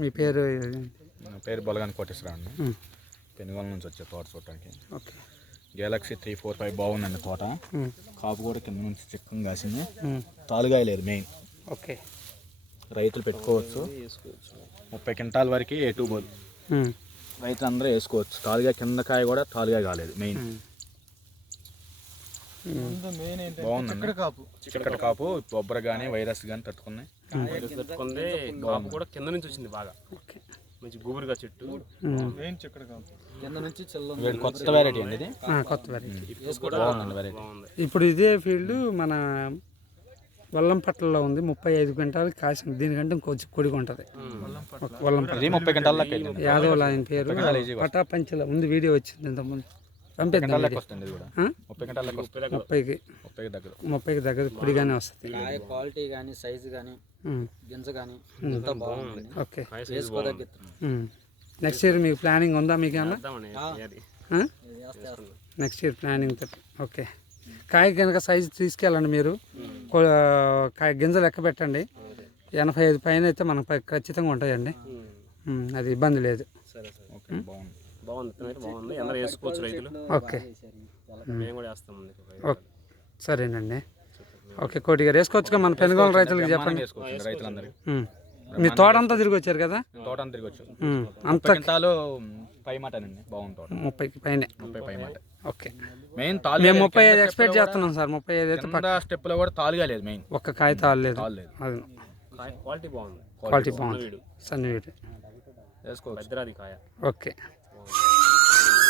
మీ పేరు? నా పేరు బొలగాని కోటేశ్వరరావు అండి. పెనుగోల నుంచి వచ్చే తోట చూడటానికి. ఓకే. గెలాక్సీ 345 బాగుందండి తోట. కాపు కూడా కింద నుంచి చిక్కం కాసింది. తాలుగాయ లేదు మెయిన్. ఓకే. రైతులు పెట్టుకోవచ్చు. 30 క్వింటాల వరకు ఎటు పోదు. రైతులు అందరూ వేసుకోవచ్చు. తాలుగాయ కింద కాయ కూడా తాలుగాయ కాలేదు మెయిన్. బాగుందండి. చిక్కటి కాపు బొబ్బర కానీ వైరస్ కానీ తట్టుకున్నాయి. కాపు కూడా కింద నుంచి వచ్చింది బాగా. మంచి గుబురుగా చెట్టు. కొత్త వెరైటీ అండి ఇది. కొత్త వెరైటీ. బాగుందండి వెరైటీ. ఇప్పుడు ఇదే ఫీల్డ్ మన వల్లంపట్లలో ఉంది. 35 క్వింటాలు కాసింది. దీనికంటే ఇంకొంచెం కొడిగా ఉంటుంది. ఇది 30 క్వింటాల యాదవ్ ఆయన పేరు. పటాపంచలో ఉంది, వీడియో వచ్చింది ఇంతకుముందు. పంపిద్దాం. 30కి దగ్గర పొడిగానే వస్తుంది. క్వాలిటీ కానీ సైజు కానీ గింజ కానీ ఓకే. నెక్స్ట్ ఇయర్ మీకు ప్లానింగ్ ఉందా? మీకు ఏమన్నా నెక్స్ట్ ఇయర్ ప్లానింగ్? ఓకే. కాయ కనుక సైజు తీసుకెళ్ళండి మీరు. కాయ గింజ లెక్క పెట్టండి. 85 పైన అయితే మనకు ఖచ్చితంగా ఉంటాయండి. అది ఇబ్బంది లేదు. ఓకే. సరేనండి. ఓకే. కోటి గారు వేసుకోవచ్చుగా మన పెనుగోలు రైతులకి చెప్పండి. మీ తోట అంతా తిరిగి వచ్చారు కదా? తోట అంతా తిరిగి వచ్చారు. అంత పై మాట బాగుంది తోట. 30కి పైనే. 30 పై మాట. ఓకే. మెయిన్ మేము 35 ఎక్స్పెక్ట్ చేస్తున్నాం సార్. 35 అయితే స్టెప్ లో కూడా తాలుగా లేదు. మెయిన్ ఒక్క కాయ తాళలేదు. అది క్వాలిటీ బాగుంది. క్వాలిటీ బాగుంది. సన్నీడు. వేసుకోవచ్చు. ఓకే.